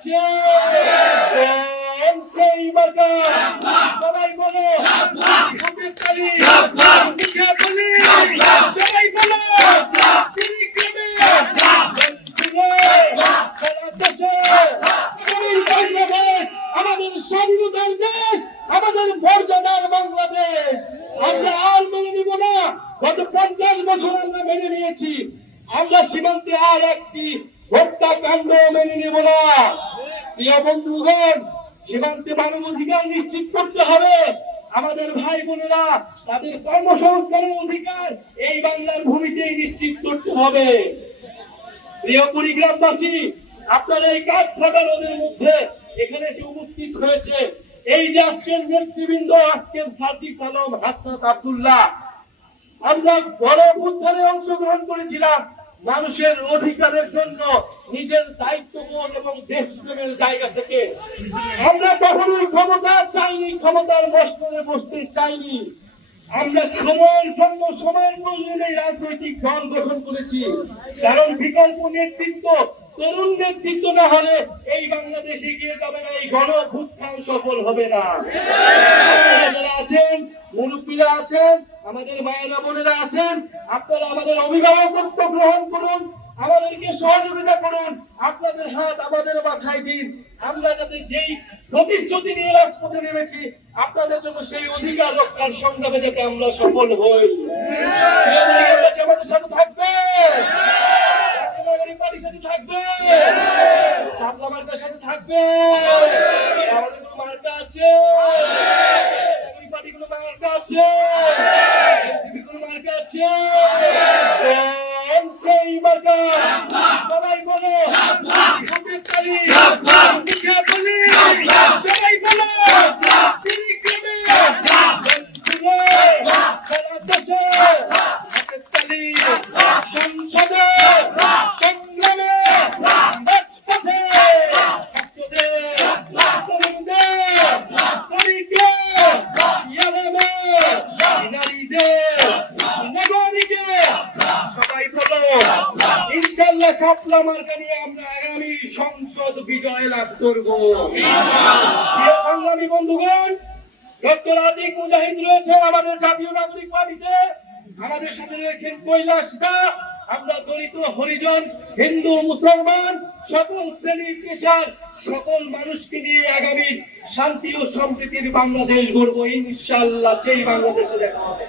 আছে সেই মার্কা সবাই বলো হাতের তালি মুখে বলি সবাই বলো আমাদের স্বাধীনতার দেশ, আমাদের মর্যাদার বাংলাদেশ আমরা আর মেনে নিব না। গত 50 বছর আমরা মেনে নিয়েছি, আমরা সীমান্তে আর একটি হত্যাকাণ্ড মেনে নিব না। প্রিয় বন্ধুগণ, সীমান্তে মানবাধিকার নিশ্চিত করতে হবে। আমাদের ভাই বোনেরা তাদের কর্মসংস্থানের অধিকার এই বাংলার ভূমিতেই নিশ্চিত করতে হবে। প্রিয় কুড়িগ্রামবাসী, আপনারা এই কাঠ ফাটা রোদের মধ্যে এখানে এসে উপস্থিত হয়েছে। এই যে আজকের নেতৃবৃন্দ, আজকের সাদিক আলম, হাসনাত আব্দুল্লাহ, আমরা বড় উত্থানে অংশগ্রহণ করেছিলাম মানুষের অধিকারের জন্য, নিজের দায়িত্ববোধ এবং দেশপ্রেমের জায়গা থেকে। আমরা কখনোই ক্ষমতা চাইনি, ক্ষমতার মস্তরে বসতে চাইনি। আমরা সময়ের জন্য সময়ের প্রয়োজনে রাজনৈতিক দল গঠন করেছি, কারণ বিকল্প নেতৃত্ব, তরুণ নেতৃত্ব না হলে এই বাংলাদেশে এগিয়ে যাবে না, এই গণঅভ্যুত্থান সফল হবে না। যারা আছেন, মুরব্বীরা আছেন, আমাদের মায়েরা বোনেরা আছেন, আপনারা আমাদের অভিভাবকত্ব গ্রহণ করুন, আমাদেরকে সহযোগিতা করুন, আপনাদের হাত আমাদের মাথায় দিন। আমরা যাতে যেই প্রতিশ্রুতি নিয়ে রাজপথে নেমেছি, আপনাদের জন্য সেই অধিকার রক্ষার সংগ্রামে যাতে আমরা সফল হই। আমাদের সাথে থাকবে, সাথে থাকবে, শাপলা মার্কার সাথে থাকবে। আমাদের কোনো মার্কা আছে, পার্টি কোনো মার্কা আছে, কোনো মার্কা আছে সেই মার্কা সবাই বলো হাতের তালি মুখে বলি সবাই বলো হাতের তালি সংসদে সংগ্রামে রাজপথে ইনশাআল্লাহ শাপলা মার্কা নিয়ে আমরা আগামী সংসদ বিজয় লাভ করব। সংগ্রামী বন্ধুগণ, ডক্টর আতিক মুজাহিদ রয়েছে আমাদের জাতীয় নাগরিক পার্টিতে, আমাদের সাথে রয়েছেন কৈলাস দা। আমরা দলিত, হরিজন, হিন্দু, মুসলমান সকল শ্রেণী পেশার সকল মানুষকে নিয়ে আগামী শান্তি ও সম্প্রীতির বাংলাদেশ গড়ব। ইনশাআল্লাহ সেই বাংলাদেশে দেখা হবে।